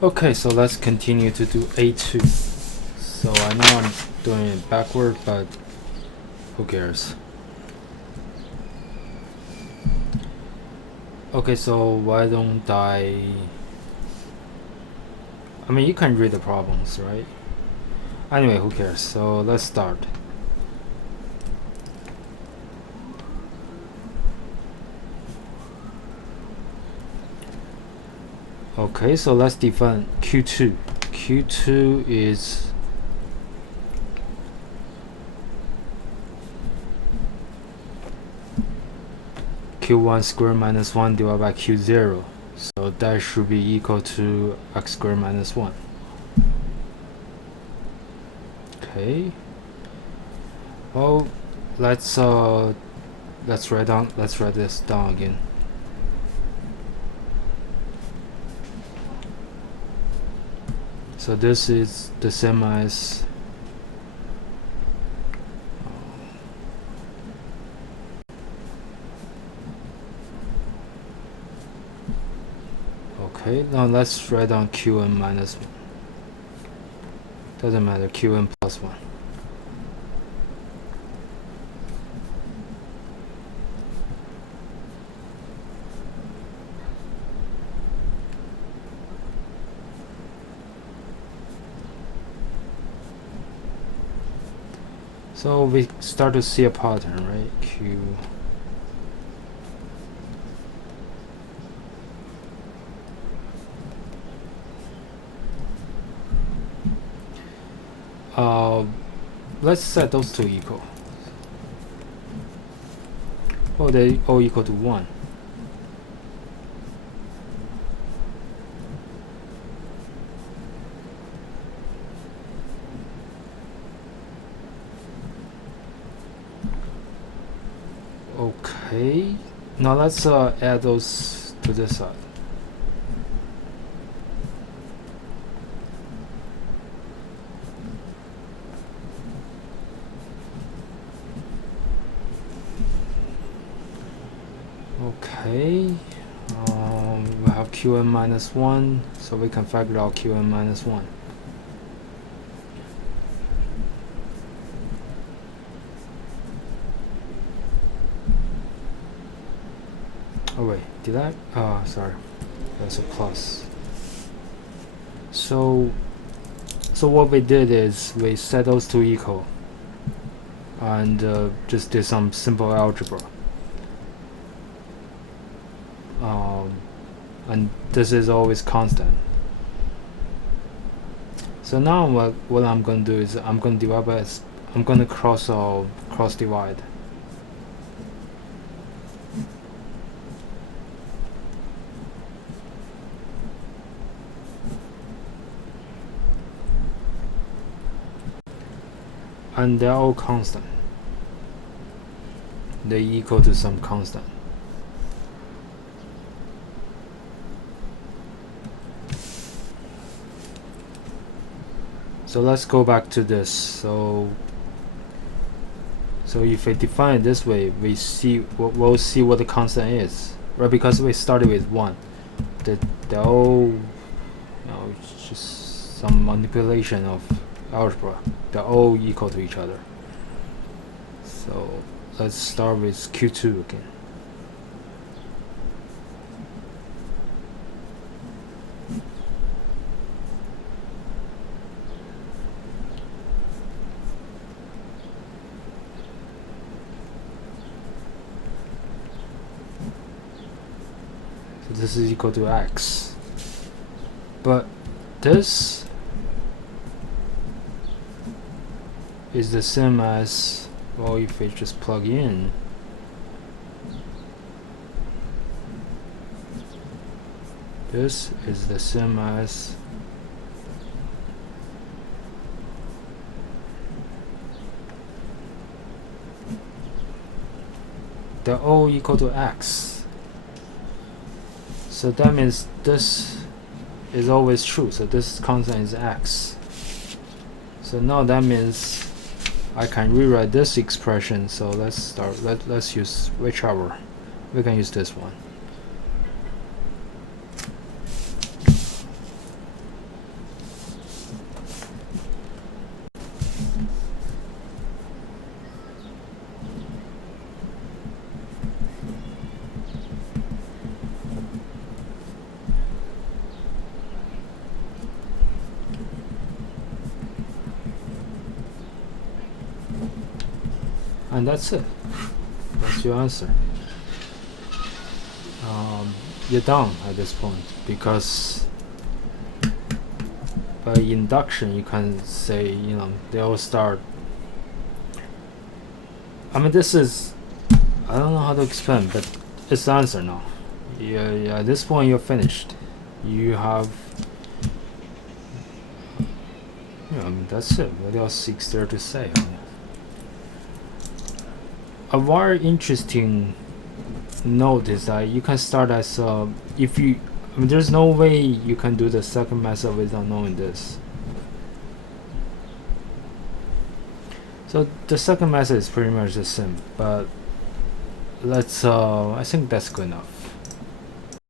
Okay, so let's continue to do A2. So I know I'm doing it backward, but who cares? Okay, so why don't I mean, you can read the problems, right? Anyway, who cares? So let's start. Okay, so let's define Q2. Q2 is Q1 squared minus 1 divided by Q0. So that should be equal to x squared minus 1. Okay. Well, let's write this down again. So this is the same as okay, now let's write down Qn minus 1. Doesn't matter, Qn plus 1. So we start to see a pattern, right? Q. Let's set those two equal. Oh, they all equal to 1. Okay. Now let's add those to this side. Okay. We have Qn minus 1, so we can factor out Qn minus 1. Oh wait, did I? Sorry, that's a plus. So what we did is we set those two equal, and just did some simple algebra. And this is always constant. So now what I'm going to do is I'm going to divide by I'm going to cross divide. And they're all constant. They equal to some constant. So let's go back to this. So if we define it this way, we'll see what the constant is, right? Because we started with 1. They're all, it's just some manipulation of algebra. They're all equal to each other. So let's start with Q2 again. So this is equal to x. But this is the same as, well, if we just plug in, this is the same as they're all equal to x. So that means this is always true. So this constant is x. So now that means I can rewrite this expression. So let's start. Let's use whichever. We can use this one. and that's it. That's your answer. You're done at this point, because by induction you can say, they all start. I mean, this is, I don't know how to explain, but it's the answer now. Yeah, at this point you're finished. You have, I mean, that's it. What else is there to say? A very interesting note is that you can start as if you, I mean, there's no way you can do the second method without knowing this. So the second method is pretty much the same, but let's I think that's good enough.